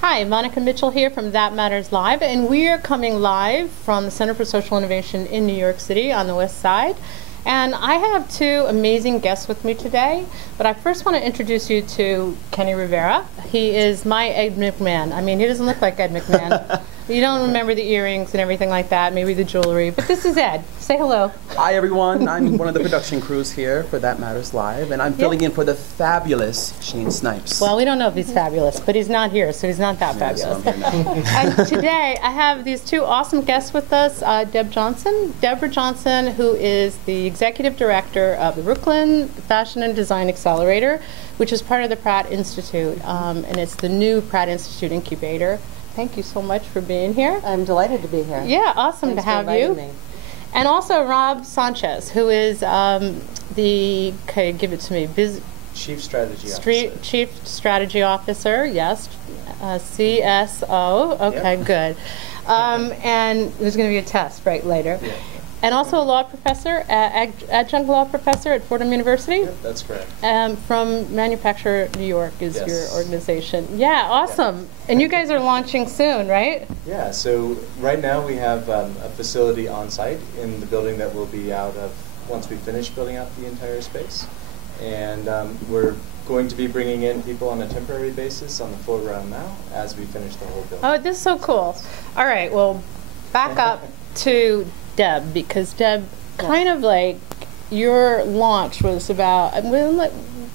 Hi, Monica Mitchell here from That Matters Live, and we are coming live from the Center for Social Innovation in New York City on the West Side. And I have two amazing guests with me today, but I first want to introduce you to Kenny Rivera. He is my Ed McMahon. I mean, he doesn't look like Ed McMahon. You don't remember the earrings and everything like that, maybe the jewelry, but this is Ed. Say hello. Hi everyone, I'm one of the production crews here for That Matters Live, and I'm filling in for the fabulous Shane Snipes. Well, we don't know if he's fabulous, but he's not here, so he's not that fabulous. So I'm here now. And today I have these two awesome guests with us, Deborah Johnson, who is the Executive Director of the Brooklyn Fashion and Design Accelerator, which is part of the Pratt Institute, and it's the new Pratt Institute Incubator. Thank you so much for being here. I'm delighted to be here. Yeah, awesome to have you. Me. And also Rob Sanchez, who is okay, give it to me, Chief Strategy Officer. Chief Strategy Officer, yes, CSO. Okay, Yep. Good. And there's going to be a test right later. Yeah. And also a law professor, adjunct law professor at Fordham University. Yep, that's correct. From Manufacture New York is Yes. your organization. Yeah, awesome. Yeah. And you guys are launching soon, right? Yeah, so right now we have a facility on site in the building that we'll be out of once we finish building out the entire space. And we're going to be bringing in people on a temporary basis on the floor around now as we finish the whole building. Oh, this is so cool. All right, well, back up to Deb, because Deb, kind of like your launch was about a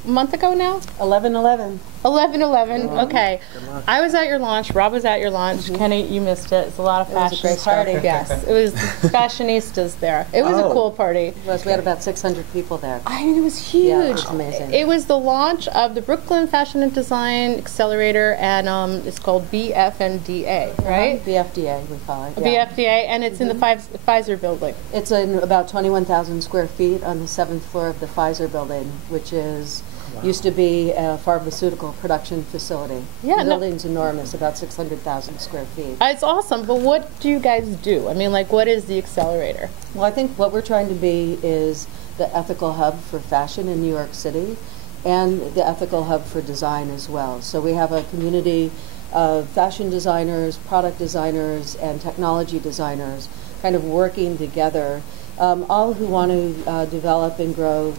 month ago now? 11/11. 11/11. Okay. Good luck. I was at your launch. Rob was at your launch. Kenny, you missed it. It's a lot of It was a fashion great stuff. party. Yes, it was fashionistas there. It was a Oh. cool party. We had about 600 people there. I mean, it was huge. Yeah, it was amazing. It was the launch of the Brooklyn Fashion and Design Accelerator, and it's called BFNDA, right? BFDA, we call it. Yeah. BFDA, and it's in the Pfizer building. It's in about 21,000 square feet on the 7th floor of the Pfizer building, which is used to be a pharmaceutical production facility. Yeah, the no- building's enormous, about 600,000 square feet. It's awesome, but what do you guys do? I mean, like, what is the accelerator? Well, I think what we're trying to be is the ethical hub for fashion in New York City and the ethical hub for design as well. So we have a community of fashion designers, product designers, and technology designers kind of working together, all who want to develop and grow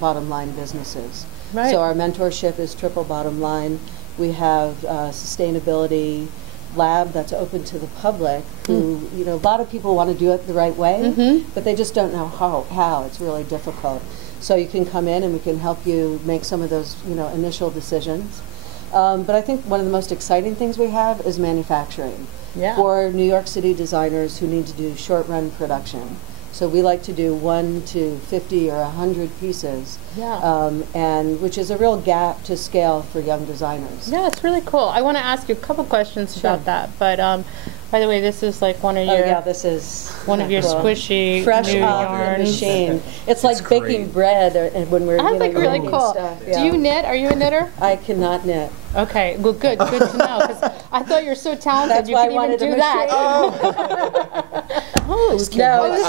bottom line businesses. Right. So our mentorship is triple bottom line. We have a sustainability lab that's open to the public who, you know, a lot of people want to do it the right way, but they just don't know how. It's really difficult. So you can come in and we can help you make some of those, you know, initial decisions. But I think one of the most exciting things we have is manufacturing for New York City designers who need to do short run production. So we like to do 1 to 50 or 100 pieces, and which is a real gap to scale for young designers. Yeah, it's really cool. I want to ask you a couple questions about that, but by the way, this is like one of your this is one of your cool. squishy Fresh new off the yarns. machine. It's like baking bread when we're That's like really making cool. stuff. Do you knit? Are you a knitter? I cannot knit. Okay, well, good to know, because I thought you're so talented That's you why could I even wanted do a that. Oh, No,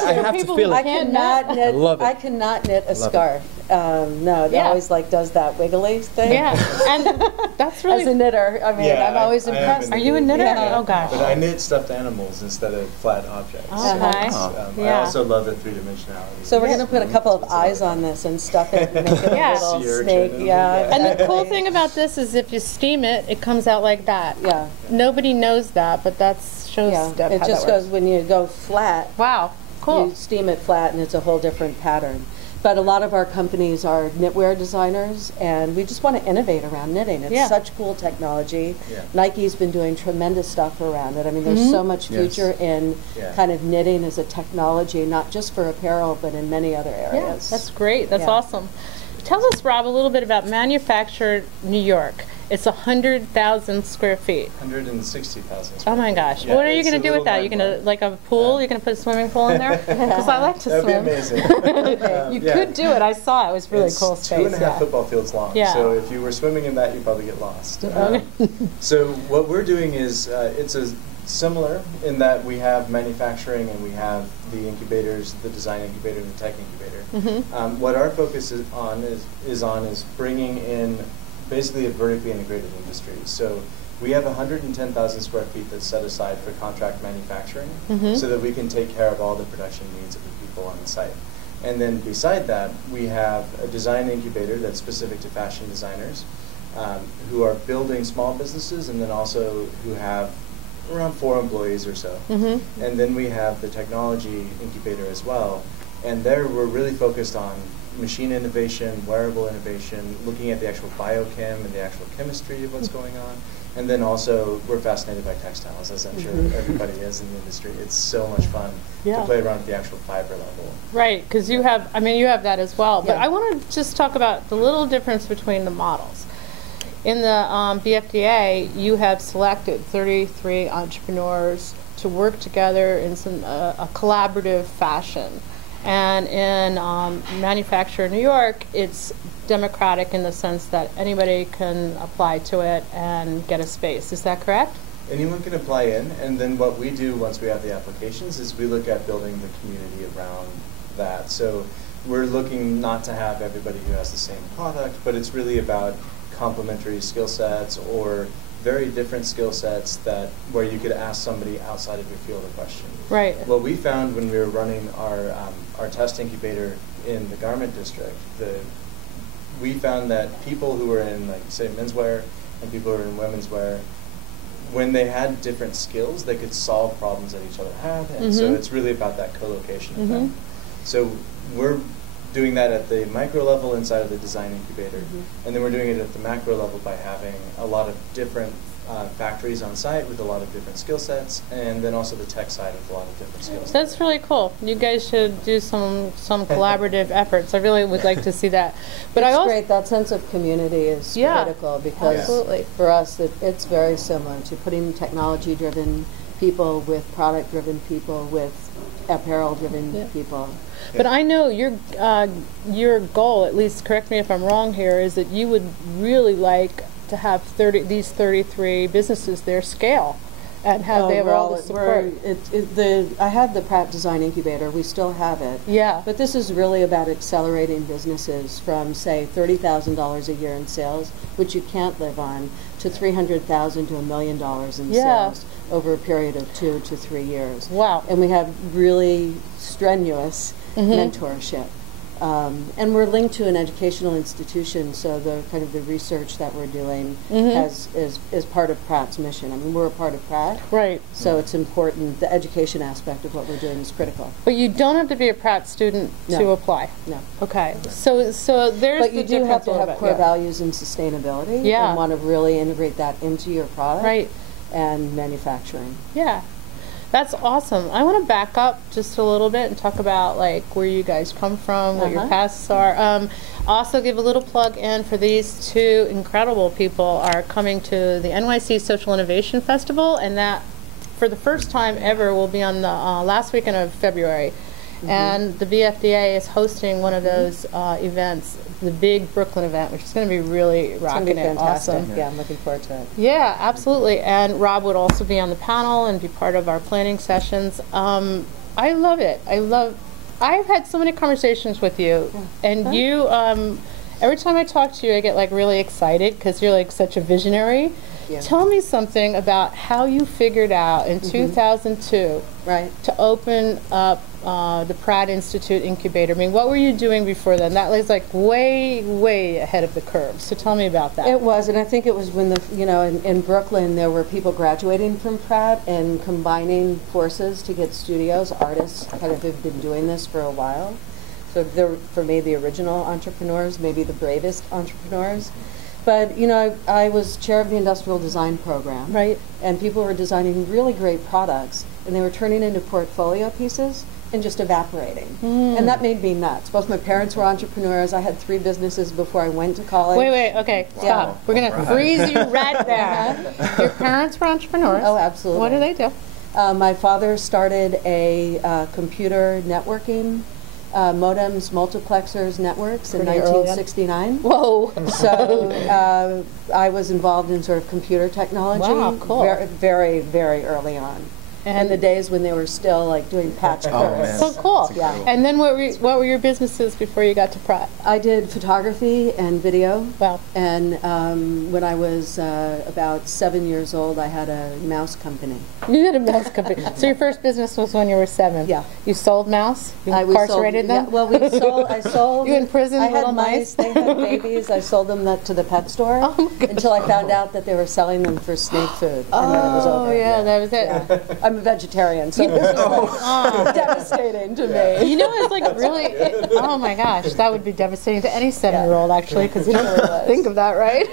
I have to feel I it. cannot knit. I love it. I cannot knit a scarf. No, it Yeah. always like does that wiggly thing. Yeah, and that's really. As a knitter, I mean, Yeah, I'm always I am a impressed. Are you a knitter? Yeah. Oh gosh. But I knit stuffed animals instead of flat objects. Okay. I Yeah. also love the three-dimensionality. So we're going to put a couple of eyes on this and stuff it and make it Yeah. a little Sea urchin snake. and- Yeah. And the cool exactly. thing about this is if you steam it, it comes out like that. Yeah. Nobody knows that, but that shows Yeah. Deb It how just that works. goes when you go flat. Wow, cool. You steam it flat and it's a whole different pattern. But a lot of our companies are knitwear designers, and we just want to innovate around knitting. It's such cool technology. Yeah. Nike's been doing tremendous stuff around it. I mean, there's so much Yes. future in Yeah. kind of knitting as a technology, not just for apparel, but in many other Yeah, areas. that's great. That's Yeah. awesome. Tell us, Rob, a little bit about Manufacture New York. It's 100,000 square feet. 160,000. Oh my gosh. Yeah, what are you it's going to a do with little that? You're going to, mind-blowing. like a pool? You're going to put a swimming pool in there? Because I like to That'd swim. be amazing. You Yeah. could do it. I saw it. It was really It's cool 2.5 space. football fields long. Yeah. So if you were swimming in that, you'd probably get lost. Okay. So what we're doing is it's a similar in that we have manufacturing and we have the incubators, the design incubator and the tech incubator. What our focus is on is bringing in basically a vertically integrated industry. So we have 110,000 square feet that's set aside for contract manufacturing, Mm-hmm. so that we can take care of all the production needs of the people on the site. And then beside that, we have a design incubator that's specific to fashion designers who are building small businesses, and then also who have around 4 employees or so. Mm-hmm. And then we have the technology incubator as well. And there we're really focused on machine innovation, wearable innovation, looking at the actual biochem and the actual chemistry of what's going on. And then also we're fascinated by textiles, as I'm sure everybody is in the industry. It's so much fun Yeah. to play around at the actual fiber level. Right, because you have, I mean, you have that as well. But Yeah. I want to just talk about the little difference between the models. In the BFDA, you have selected 33 entrepreneurs to work together in a collaborative fashion. And in Manufacture New York, it's democratic in the sense that anybody can apply to it and get a space. Is that correct? Anyone can apply in, and then what we do once we have the applications is we look at building the community around that. So we're looking not to have everybody who has the same product, but it's really about complementary skill sets or very different skill sets that where you could ask somebody outside of your field a question. Right. What we found when we were running our test incubator in the garment district, we found that people who were in, like, say, menswear and people who were in women's wear, when they had different skills, they could solve problems that each other had, and so it's really about that co-location effect. So we're doing that at the micro level inside of the design incubator, and then we're doing it at the macro level by having a lot of different factories on site with a lot of different skill sets, and then also the tech side with a lot of different skill sets. That's really cool. You guys should do some collaborative efforts. I really would like to see that. But It's I also great. That sense of community is Yeah, critical because absolutely. for us it's very similar to putting technology-driven people with product-driven people with apparel-driven people. But I know your goal, at least correct me if I'm wrong here, is that you would really like to have these 33 businesses there scale and have they have all the support. I have the Pratt Design Incubator. We still have it. Yeah. But this is really about accelerating businesses from, say, $30,000 a year in sales, which you can't live on, to $300,000 to $1 million in Yeah. sales over a period of 2 to 3 years. Wow. And we have really strenuous mentorship. And we're linked to an educational institution, so the kind of the research that we're doing is part of Pratt's mission. I mean, we're a part of Pratt, Right. so it's important. The education aspect of what we're doing is critical. But you don't have to be a Pratt student to No. apply. No. Okay. So there's But the you do difference have to a little have bit, core yeah. values in sustainability Yeah. and want to really integrate that into your product Right. and manufacturing. Yeah. That's awesome. I want to back up just a little bit and talk about like where you guys come from, what your pasts are. Also give a little plug in for these two incredible people are coming to the NYC Social Innovation Festival, and that for the first time ever will be on the last weekend of February. And the BFDA is hosting one of those events, the big Brooklyn event, which is going to be really It's going rocking to be it. fantastic. Awesome. Yeah, I'm looking forward to it. Yeah, absolutely. And Rob would also be on the panel and be part of our planning sessions. I love it. I've had so many conversations with you, and you, every time I talk to you, I get like really excited because you're like such a visionary. Yeah. Tell me something about how you figured out in 2002 Right. to open up the Pratt Institute Incubator. I mean, what were you doing before then? That was like way, way ahead of the curve. So tell me about that. It was, and I think it was when in Brooklyn there were people graduating from Pratt and combining forces to get studios. Artists kind of have been doing this for a while. So they're, for me, the original entrepreneurs, maybe the bravest entrepreneurs. But, I was chair of the industrial design program. Right. And people were designing really great products, and they were turning into portfolio pieces and just evaporating. And that made me nuts. Both my parents were entrepreneurs. I had 3 businesses before I went to college. Wait, okay, stop. We're going to freeze you right there. Your parents were entrepreneurs. Oh, absolutely. What do they do? My father started a computer networking, modems, multiplexers, networks in Pretty early on. 1969. Whoa. So I was involved in sort of computer technology Wow, cool. very, very, very early on. And the days when they were still like doing patch Oh, coats. man. So cool. Yeah. And then what were your businesses before you got to Pratt? I did photography and video. Wow. And when I was about 7 years old, I had a mouse company. You had a mouse company. So your first business was when you were 7? Yeah. You sold mouse? You We incarcerated sold, them? Yeah, well, I sold. You imprisoned I had little mice. They had babies. I sold them to the pet store Oh, my gosh. until I found out that they were selling them for snake food. And then it was Oh, over. yeah, that was it. Yeah. I'm a vegetarian, so this was devastating to me. You know, it's like really, oh my gosh, that would be devastating to any 7-year-old actually, because you don't It was. think of that, right?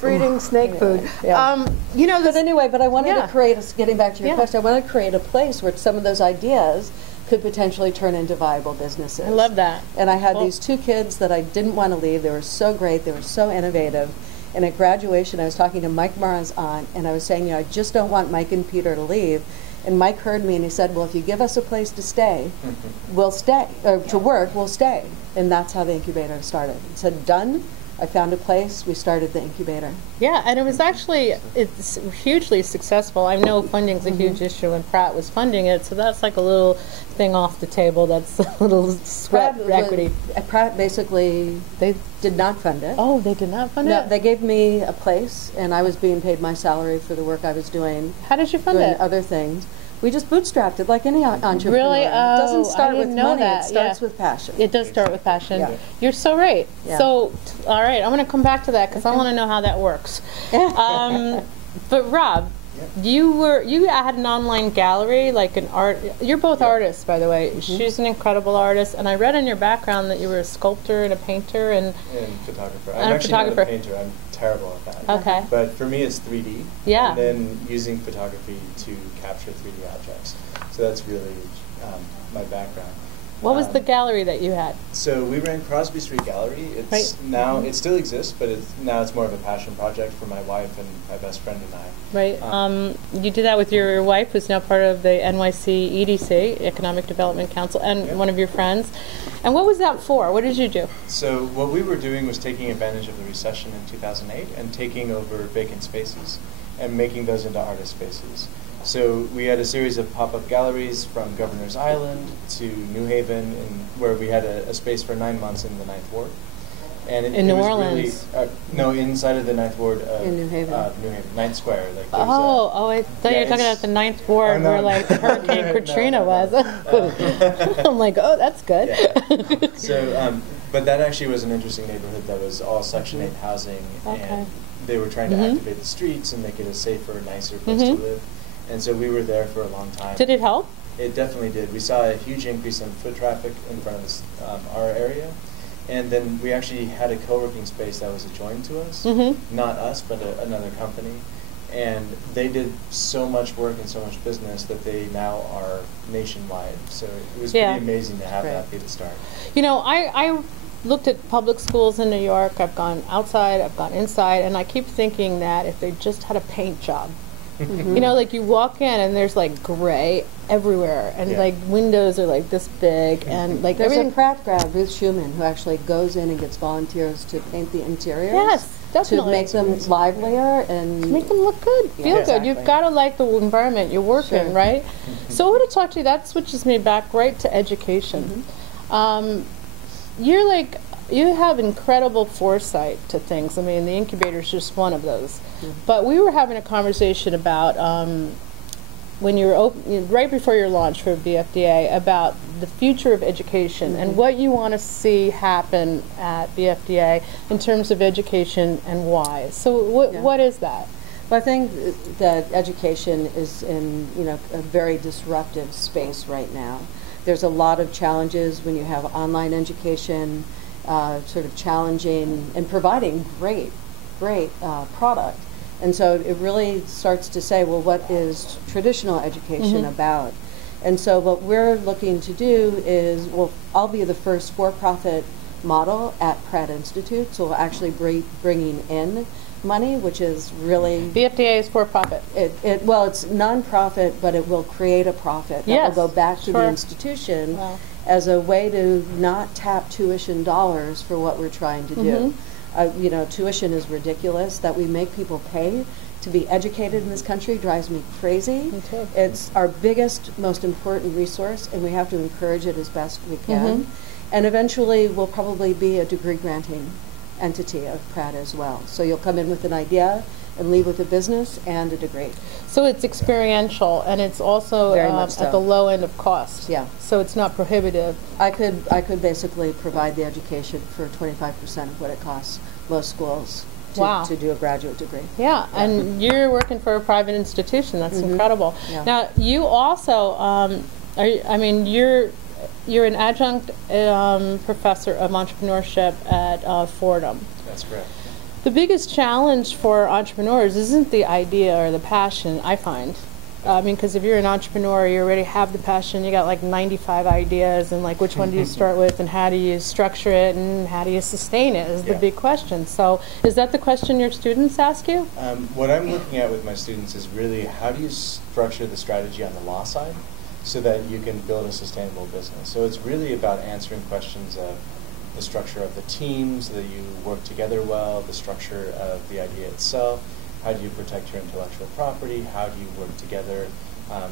Breeding snake food. Yeah. You know, But anyway, I wanted Yeah. to create, getting back to your Yeah. question, I wanted to create a place where some of those ideas could potentially turn into viable businesses. I love that. And I had Cool. these 2 kids that I didn't want to leave. They were so great. They were so innovative. And at graduation, I was talking to Mike Mara's aunt, and I was saying, I just don't want Mike and Peter to leave. And Mike heard me, and he said, well, if you give us a place to stay, we'll stay. Or to work, we'll stay. And that's how the incubator started. He said, done. I found a place. We started the incubator. Yeah, and it was actually, it's hugely successful. I know funding's a huge issue, and Pratt was funding it, so that's like a little thing off the table. That's a little sweat equity. Pratt basically, they did not fund it. Oh, they did not fund No, it? they gave me a place, and I was being paid my salary for the work I was doing, How did you fund doing it? other things. We just bootstrapped it like any entrepreneur. Really? It doesn't Oh, start I with didn't know money. that. It starts Yeah. with passion. It does start with passion. Yeah. You're so right. Yeah. So, all right, I'm going to come back to that because I want to know how that works. But Rob, you had an online gallery, like an art. You're both artists, by the way. She's an incredible artist, and I read in your background that you were a sculptor and a painter and photographer. And I'm a actually not photographer. a painter. I'm terrible at that. Okay. But for me, it's 3D. Yeah. And then using photography to capture 3D objects. So that's really my background. what was the gallery that you had? So we ran Crosby Street Gallery. It's Right. now it still exists, but now it's more of a passion project for my wife and my best friend and I. Right. You did that with your wife, who's now part of the NYC EDC, Economic Development Council, and Yep. one of your friends. And what was that for? What did you do? So what we were doing was taking advantage of the recession in 2008 and taking over vacant spaces and making those into artist spaces. So we had a series of pop-up galleries from Governor's Island to New Haven, where we had a space for 9 months in the Ninth Ward. And In New was Orleans? Really, no, inside of the Ninth Ward. In New Haven. New Haven, Ninth Square. Like there's I thought you were talking about the Ninth Ward no, where no. like Hurricane No, Katrina no. was. I'm like, oh, that's good. Yeah. So, but that actually was an interesting neighborhood that was all Section 8 housing, Okay. and they were trying to activate the streets and make it a safer, nicer place to live. And so we were there for a long time. Did it help? It definitely did. We saw a huge increase in foot traffic in front of this, our area. And then we actually had a co-working space that was adjoined to us. Not us, but another company. And they did so much work and so much business that they now are nationwide. So it was Yeah. pretty amazing to have Right. that be the start. You know, I looked at public schools in New York. I've gone outside, I've gone inside, and I keep thinking that if they just had a paint job, you know, like you walk in and there's like gray everywhere, and Yeah. like windows are like this big, and like There's a everything. Pratt grad, Ruth Schumann, who actually goes in and gets volunteers to paint the interiors. Yes, To definitely. make them livelier and Make them look good, feel Yeah. good. You've Exactly. got to like the environment you work in, Sure. right? So I want to talk to you. That switches me back right to education. You're like, you have incredible foresight to things. I mean, the incubator is just one of those. But we were having a conversation about when you were right before your launch for BFDA about the future of education and what you want to see happen at BFDA in terms of education and why. So Yeah. what is that? Well, I think that education is in, a very disruptive space right now. There's a lot of challenges when you have online education, sort of challenging and providing great product. And so it really starts to say, well, what is traditional education about? And so what we're looking to do is, well, I'll be the first for-profit model at Pratt Institute, so we'll actually bringing in money, which is really BFDA is for profit. well, it's nonprofit, but it will create a profit that Yes, will go back to the sure. institution Wow. as a way to not tap tuition dollars for what we're trying to do. You know, tuition is ridiculous. That we make people pay to be educated in this country drives me crazy. Me too. It's our biggest, most important resource, and we have to encourage it as best we can. And eventually, we'll probably be a degree granting entity of Pratt as well. So you'll come in with an idea and leave with a business and a degree. So it's experiential, and it's also Very much so. at the low end of cost. Yeah. So it's not prohibitive. I could basically provide the education for 25% of what it costs most schools Wow. to do a graduate degree. Yeah, and you're working for a private institution. That's incredible. Yeah. Now, you also, you're an adjunct professor of entrepreneurship at Fordham. That's correct. The biggest challenge for entrepreneurs isn't the idea or the passion, I find. I mean, because if you're an entrepreneur, you already have the passion, you got like 95 ideas, and like which one do you start with, and how do you structure it, and how do you sustain it is the big question. So is that the question your students ask you? What I'm looking at with my students is really how do you structure the strategy on the law side so that you can build a sustainable business. So it's really about answering questions of the structure of the team so that you work together well, the structure of the idea itself, how do you protect your intellectual property, how do you work together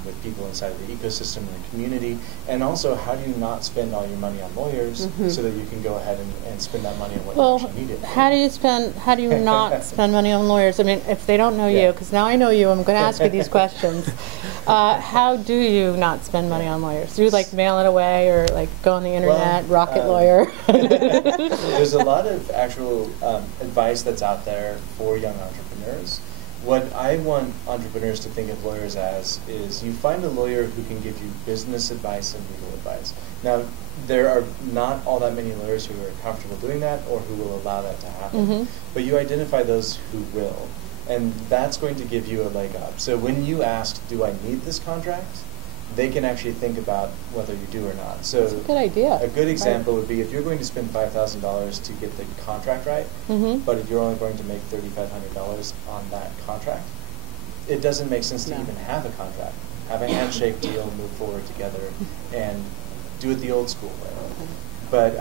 with people inside of the ecosystem and the community, and also how do you not spend all your money on lawyers so that you can go ahead and spend that money on what you actually need it for. How do you not spend money on lawyers? I mean, if they don't know you, because now I know you, I'm going to ask you these questions. How do you not spend money on lawyers? Do you like mail it away, or like go on the internet, rocket lawyer? There's a lot of actual advice that's out there for young entrepreneurs. What I want entrepreneurs to think of lawyers as is you find a lawyer who can give you business advice and legal advice. Now, there are not all that many lawyers who are comfortable doing that or who will allow that to happen, but you identify those who will, and that's going to give you a leg up. So when you ask, do I need this contract? They can actually think about whether you do or not. So That's a good idea. A good example would be if you're going to spend $5,000 to get the contract right, but if you're only going to make $3,500 on that contract, it doesn't make sense to even have a contract. Have a handshake deal, move forward together, and do it the old school way. But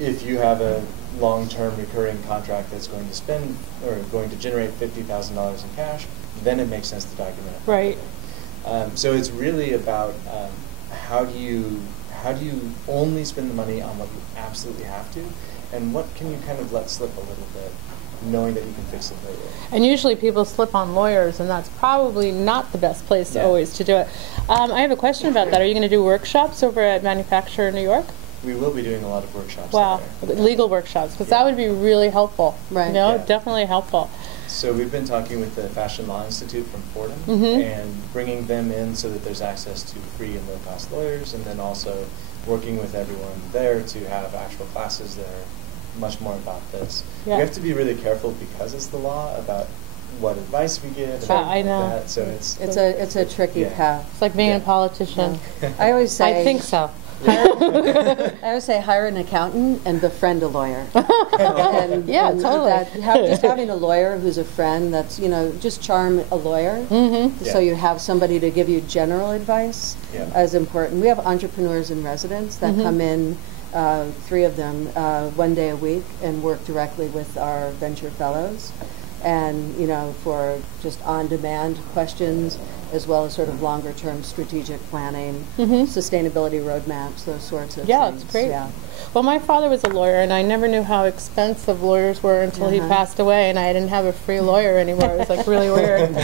if you have a long-term recurring contract that's going to spend or going to generate $50,000 in cash, then it makes sense to document it. Right. So it's really about how do you only spend the money on what you absolutely have to, and what can you kind of let slip a little bit, knowing that you can fix it later. And usually people slip on lawyers, and that's probably not the best place always to do it. I have a question about that. Are you going to do workshops over at Manufacturer New York? We will be doing a lot of workshops. Wow, there. legal workshops, because that would be really helpful. Right. You know, Yeah. definitely helpful. So we've been talking with the Fashion Law Institute from Fordham and bringing them in so that there's access to free and low-cost lawyers, and then also working with everyone there to have actual classes that are much more about this. Yeah. We have to be really careful because it's the law about what advice we give and Sure, everything I know. like that. So it's It's a tricky path. It's like being a politician. I always say I think so. I always say hire an accountant and befriend a lawyer. and, Yeah, and totally. just having a lawyer who's a friend, that's, just charm a lawyer. So you have somebody to give you general advice is important. We have entrepreneurs in residence that come in, 3 of them, 1 day a week, and work directly with our venture fellows. And, for just on-demand questions, as well as sort of longer-term strategic planning, sustainability roadmaps, those sorts of Yeah, things. it's great. Yeah. Well, my father was a lawyer, and I never knew how expensive lawyers were until he passed away, and I didn't have a free lawyer anymore. It was like really weird.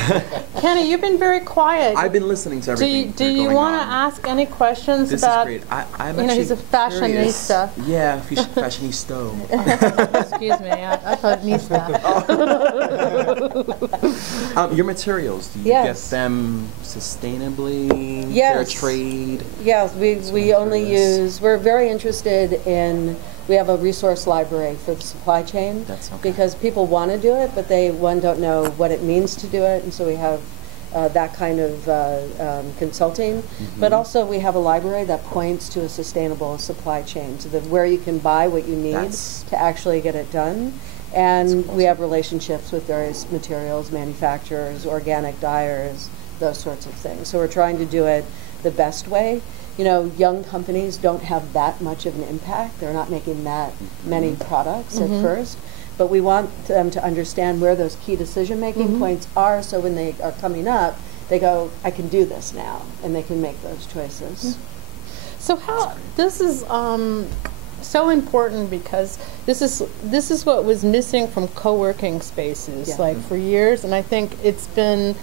Kenny, you've been very quiet. I've been listening to everything. Do you want to ask any questions This about? is great. I'm you know, he's a actually curious. fashionista. Yeah, fashionista. Excuse me, I thought Nista. Your materials, do you Yes. get them sustainably? Yes. Fair trade? Yes, we only curious. we're very interested in, we have a resource library for the supply chain. That's okay. Because people want to do it, but they, don't know what it means to do it, and so we have that kind of consulting. But also we have a library that points to a sustainable supply chain, so that where you can buy what you need That's- to actually get it done. And we have relationships with various materials manufacturers, organic dyers, those sorts of things. So we're trying to do it the best way. Young companies don't have that much of an impact. They're not making that many products at first. but we want them to understand where those key decision-making points are, so when they are coming up, they go, I can do this now, and they can make those choices. So how this is so important, because this is what was missing from co-working spaces, Yeah. like for years, and I think it's been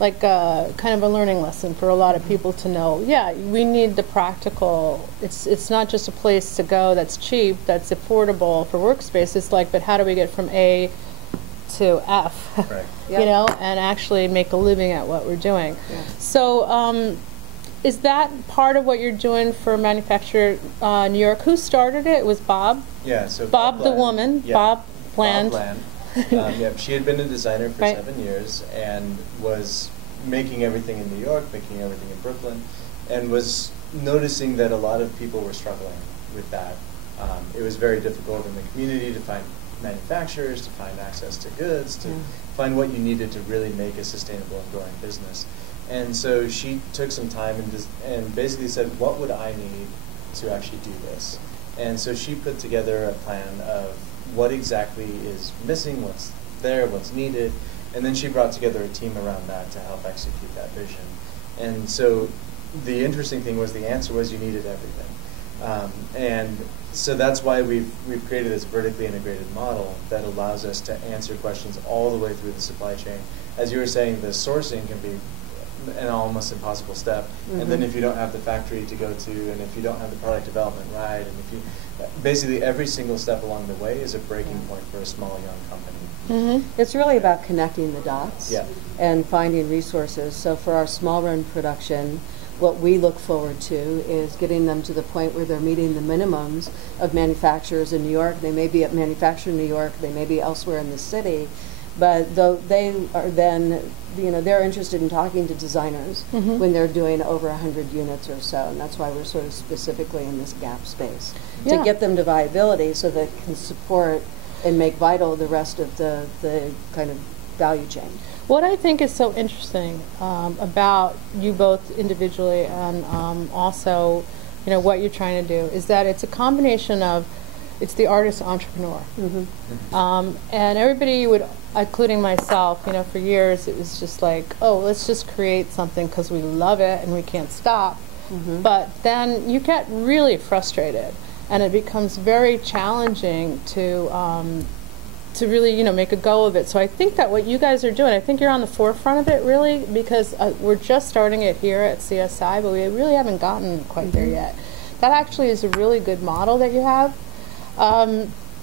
like kind of a learning lesson for a lot of people to know. Yeah, we need the practical. It's not just a place to go that's cheap, that's affordable for workspace. It's like, but how do we get from A to F? Right. Yep. You know, and actually make a living at what we're doing. Yeah. So. Is that part of what you're doing for Manufacture New York? Who started it? It was Bob? Yeah, so Bob the Bland. woman, Yeah. Bob Bland. Bob Bland. Yeah, she had been a designer for Right. 7 years and was making everything in New York, making everything in Brooklyn, and was noticing that a lot of people were struggling with that. It was very difficult in the community to find manufacturers, to find access to goods, to find what you needed to really make a sustainable and growing business. And so she took some time and basically said, what would I need to actually do this? And so she put together a plan of what exactly is missing, what's there, what's needed, and then she brought together a team around that to help execute that vision. And so the interesting thing was the answer was you needed everything. And so that's why we've created this vertically integrated model that allows us to answer questions all the way through the supply chain. As you were saying, the sourcing can be an almost impossible step, and then if you don't have the factory to go to, and if you don't have the product development right, and if you basically every single step along the way is a breaking point for a small young company. It's really about connecting the dots Yeah. and finding resources. So for our small run production, what we look forward to is getting them to the point where they're meeting the minimums of manufacturers in New York. They may be at Manufacture New York, they may be elsewhere in the city, but though they are then, they're interested in talking to designers when they're doing over 100 units or so, and that's why we're sort of specifically in this gap space Yeah. to get them to viability so they can support and make vital the rest of the kind of value chain. What I think is so interesting about you both individually and also, what you're trying to do is that it's a combination of, it's the artist entrepreneur. And everybody would, including myself, for years it was just like, oh, let's just create something because we love it and we can't stop. But then you get really frustrated, and it becomes very challenging to really, make a go of it. So I think that what you guys are doing, I think you're on the forefront of it, really, because we're just starting it here at CSI, but we really haven't gotten quite there yet. That actually is a really good model that you have.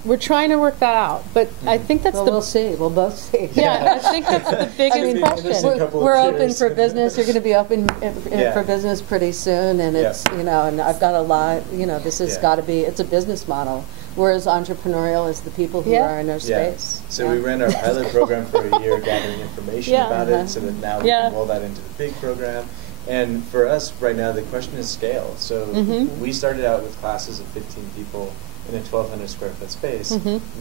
We're trying to work that out, but I think that's We'll see. We'll both see. Yeah, I think that's the biggest question. We're open for business. You're going to be open Yeah. for business pretty soon, and it's and I've got a lot. This has got to be. It's a business model. We're as entrepreneurial as the people who are in our space. So we ran our pilot program for a year, gathering information about it, so that now we can roll that into the big program. And for us right now, the question is scale. So we started out with classes of 15 people in a 1,200 square foot space.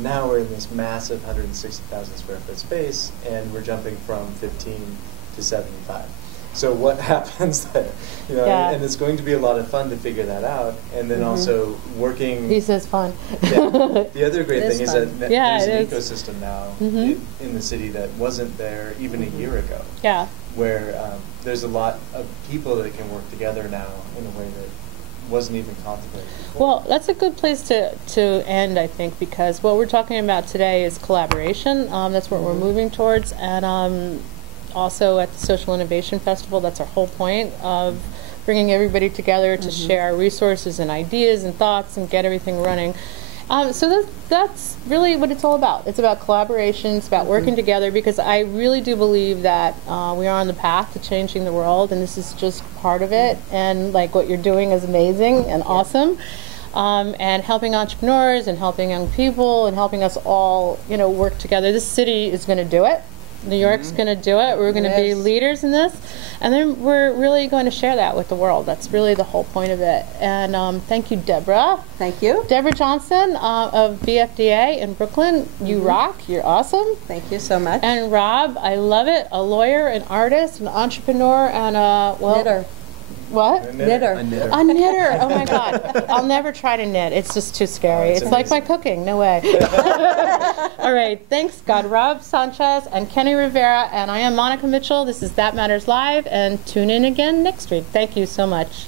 Now we're in this massive 160,000 square foot space, and we're jumping from 15 to 75. So what happens there? And it's going to be a lot of fun to figure that out, and then also working. He says fun. The other great thing is that there's an is. ecosystem now in the city that wasn't there even a year ago. Yeah. Where there's a lot of people that can work together now in a way that wasn't even contemplated before. Well, that's a good place to end, I think, because what we're talking about today is collaboration. That's what we're moving towards, and also at the Social Innovation Festival, that's our whole point of bringing everybody together to share resources and ideas and thoughts and get everything running. So that's really what it's all about. It's about collaboration. It's about working together, because I really do believe that we are on the path to changing the world, and this is just part of it. And like what you're doing is amazing and awesome. And helping entrepreneurs and helping young people and helping us all, work together. This city is going to do it. New York's going to do it. We're going to be leaders in this. And then we're really going to share that with the world. That's really the whole point of it. And thank you, Deborah. Thank you. Deborah Johnson of BFDA in Brooklyn. You rock. You're awesome. Thank you so much. And Rob, I love it. A lawyer, an artist, an entrepreneur, and a Knitter. What? A Knitter. A knitter. A knitter. Oh my God. I'll never try to knit. It's just too scary. Oh, it's it's like my amazing. cooking. No way. All right. Thanks, God. Rob Sanchez and Kenny Rivera. And I am Monica Mitchell. This is That Matters Live. And tune in again next week. Thank you so much.